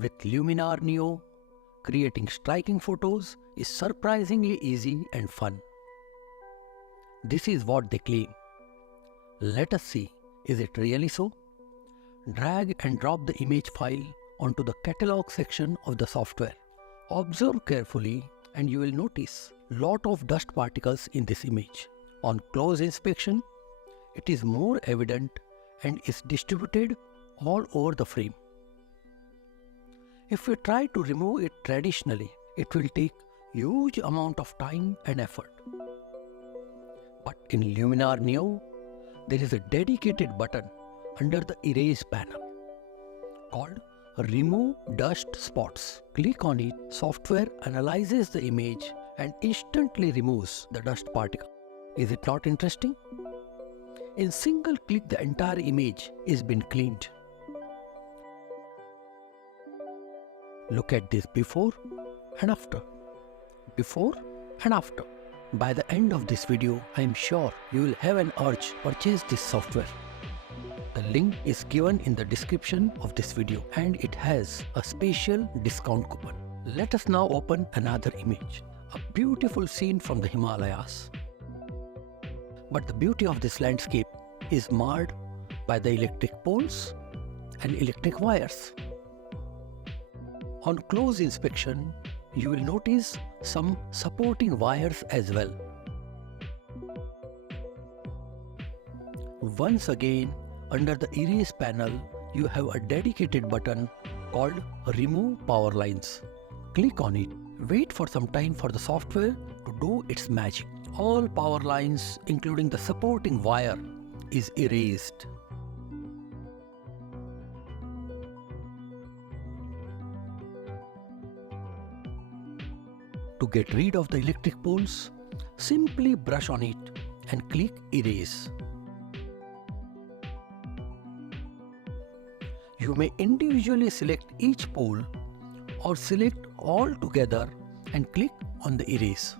With Luminar Neo, creating striking photos is surprisingly easy and fun. This is what they claim. Let us see, is it really so? Drag and drop the image file onto the catalog section of the software. Observe carefully and you will notice lot of dust particles in this image. On close inspection, it is more evident and is distributed all over the frame. If we try to remove it traditionally, it will take huge amount of time and effort. But in Luminar Neo, there is a dedicated button under the Erase panel called Remove Dust Spots. Click on it, software analyzes the image and instantly removes the dust particle. Is it not interesting? In single click, the entire image is been cleaned. Look at this before and after. Before and after. By the end of this video, I am sure you will have an urge to purchase this software. The link is given in the description of this video and it has a special discount coupon. Let us now open another image. A beautiful scene from the Himalayas. But the beauty of this landscape is marred by the electric poles and electric wires. On close inspection, you will notice some supporting wires as well. Once again, under the Erase panel, you have a dedicated button called Remove Power Lines. Click on it. Wait for some time for the software to do its magic. All power lines, including the supporting wire, is erased. To get rid of the electric poles, simply brush on it and click Erase. You may individually select each pole or select all together and click on the Erase.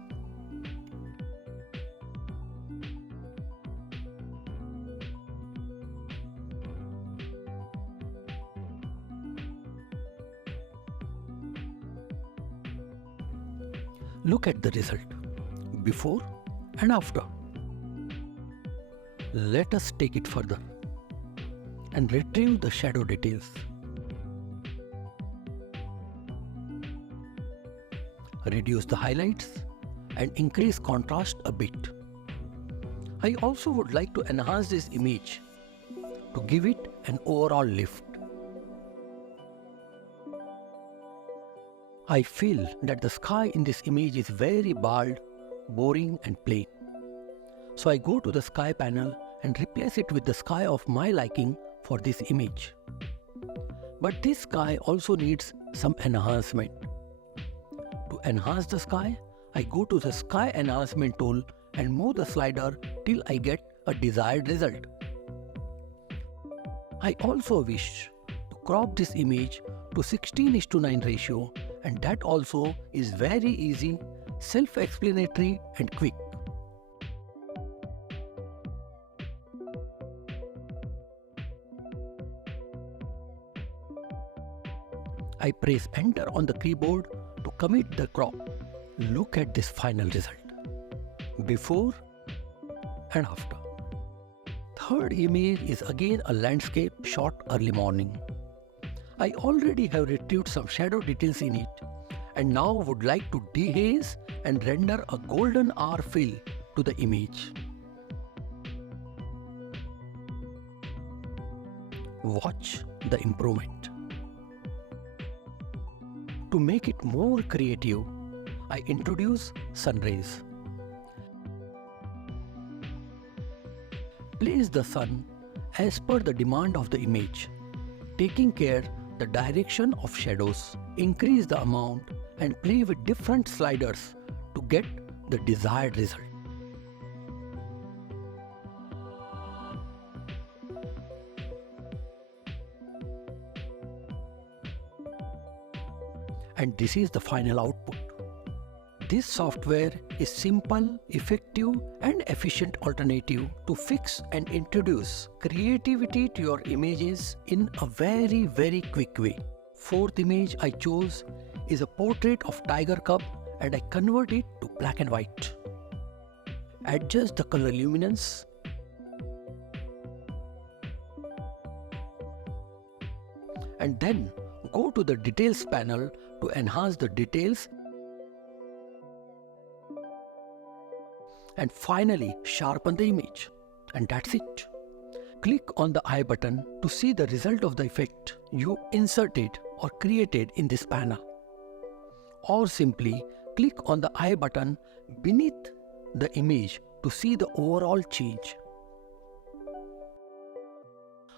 Look at the result, before and after. Let us take it further and retrieve the shadow details. Reduce the highlights and increase contrast a bit. I also would like to enhance this image to give it an overall lift. I feel that the sky in this image is very bald, boring and plain. So I go to the sky panel and replace it with the sky of my liking for this image. But this sky also needs some enhancement. To enhance the sky, I go to the sky enhancement tool and move the slider till I get a desired result. I also wish to crop this image to 16:9 ratio, and that also is very easy, self-explanatory and quick. I press enter on the keyboard to commit the crop. Look at this final result, before and after. Third image is again a landscape shot early morning. I already have retrieved some shadow details in it and now would like to dehaze and render a golden hour feel to the image. Watch the improvement. To make it more creative, I introduce sun rays. Place the sun as per the demand of the image, taking care the direction of shadows. Increase the amount and play with different sliders to get the desired result. And this is the final output. This software is simple, effective and efficient alternative to fix and introduce creativity to your images in a very quick way. Fourth image I chose is a portrait of tiger cub and I convert it to black and white. Adjust the color luminance. And then go to the details panel to enhance the details. And finally sharpen the image. And that's it. Click on the eye button to see the result of the effect you inserted or created in this panel. Or simply click on the eye button beneath the image to see the overall change.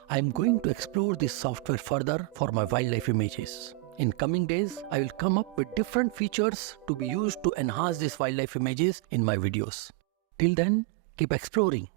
I am going to explore this software further for my wildlife images. In coming days, I will come up with different features to be used to enhance these wildlife images in my videos. Till then, keep exploring.